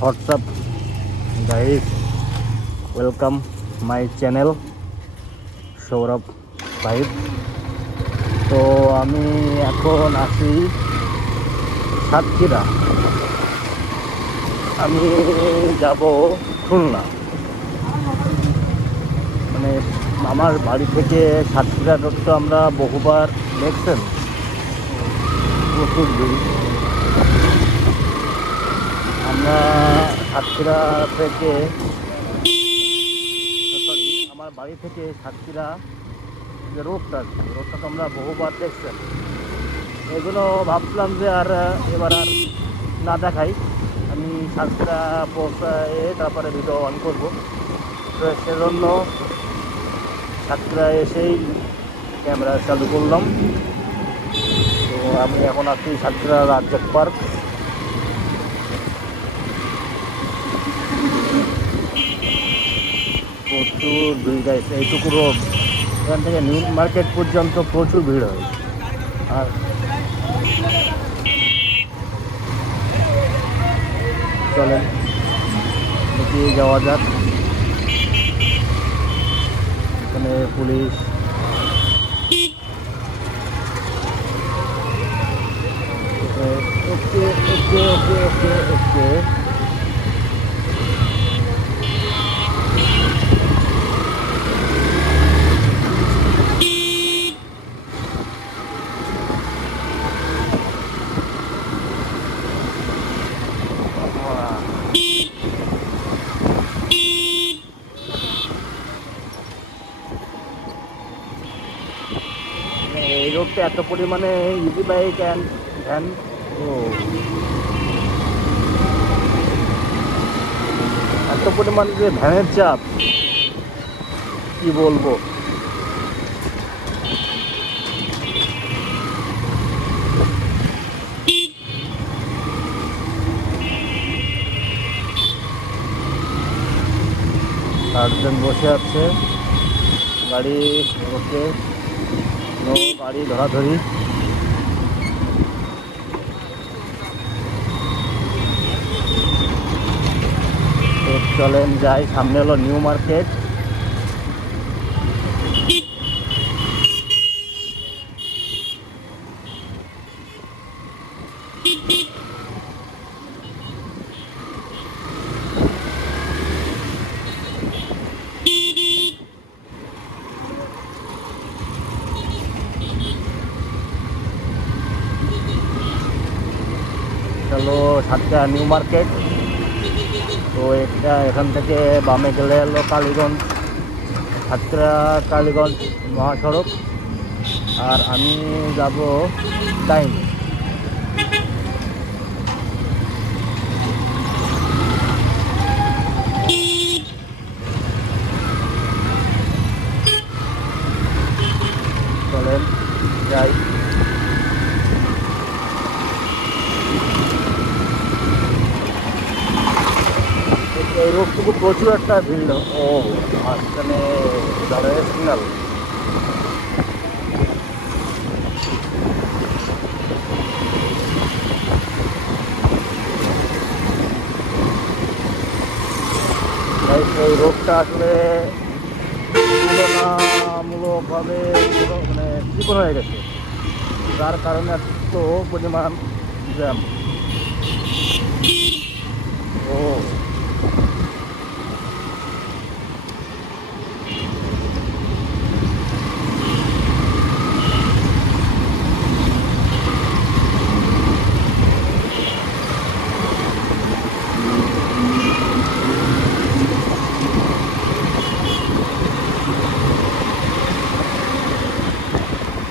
WhatsApp guys, welcome my channel Sourav vibe. তো আমি এখন আছি সাতক্ষীরা। আমি যাব খুলনা। মানে আমার বাড়ি থেকে সাতক্ষীরা রোড তো আমরা বহুবার দেখছেন, প্রচুর ভিড়। আমরা সাতক্ষীরা থেকে সরি আমার বাড়ি থেকে সাতক্ষীরা যে রোডটা আছে, রোডটা তো আমরা বহুবার দেখছেন। এগুলো ভাবছিলাম যে এবার আর না দেখাই, আমি সাতক্ষীরা পৌঁছায় তারপরে ভিডিও অন করব। তো সেজন্য সাতক্ষীরা এসেই ক্যামেরা চালু করলাম। তো আমি এখন আছি সাতক্ষীরা রাজ্জাক পার্ক। প্রচুর ভিড় গাইছে, এইটুকু রোড এখান থেকে নিউ মার্কেট পর্যন্ত প্রচুর ভিড় হয়। আর চলেন এগিয়ে যাওয়া যাক। এখানে পুলিশ ওকে ওকে ওকে ওকে ওকে। এই রোডটা এত পরিমাণে ইজি বাইক অ্যান্ড ভ্যান, ও এত পরিমাণে যে ভ্যানের চাপ কি বলবো। চারজন বসে আছে, গাড়ি ওকে, নো গাড়ি ধরাধরি। তো চলেন যাই, সামনে হলো নিউ মার্কেট। চলো সাতটা নিউ মার্কেট। তো এখান থেকে বামে গেলে হলো কালীগঞ্জ, সাতক্ষীরা কালীগঞ্জ মহাসড়ক। আর আমি যাব ডাইনে। চলেন যাই। এই রোডটুকু প্রচুর একটা ভিড়। ও মাঝখানে দাঁড়ায় সিগন্যাল। এই রোডটা আসলে তুলনামূলকভাবে মানে চিকন হয়ে গেছে, যার কারণে এত পরিমাণ জ্যাম।